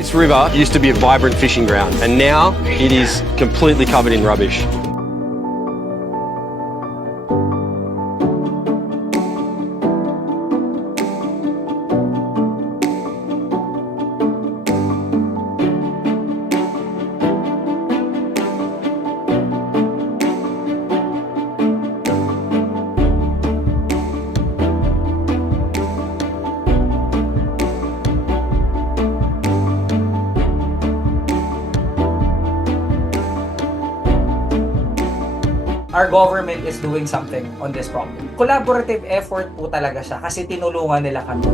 This river used to be a vibrant fishing ground, and now it is completely covered in rubbish. Our government is doing something on this problem. Collaborative effort po talaga siya kasi tinulungan nila kami.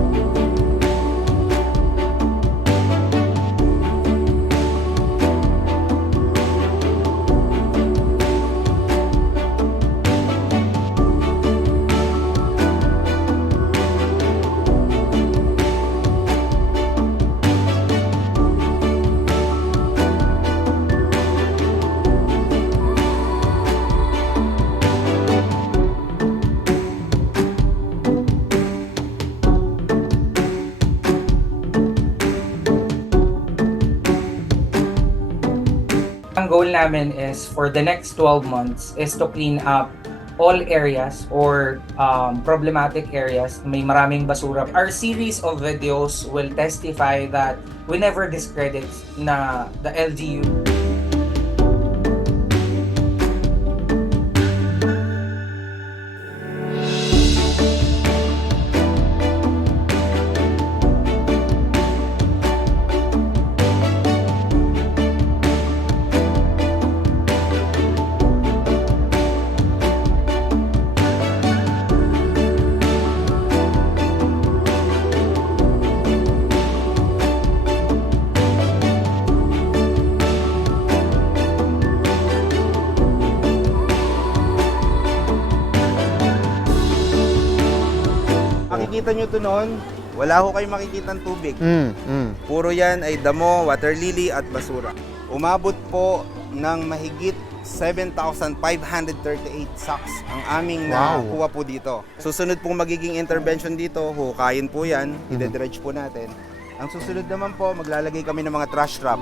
Ang goal namin is for the next 12 months is to clean up all areas or problematic areas. May maraming basura. Our series of videos will testify that we never discredit na the LGU. Makikita nyo to noon, wala ho kayong makikita ng tubig. Puro yan ay damo, water lily at basura. Umabot po ng mahigit 7,538 sacks ang aming nakuha po dito. Susunod pong magiging intervention dito, hukayin po yan, i-dredge po natin. Ang susunod naman po, maglalagay kami ng mga trash trap.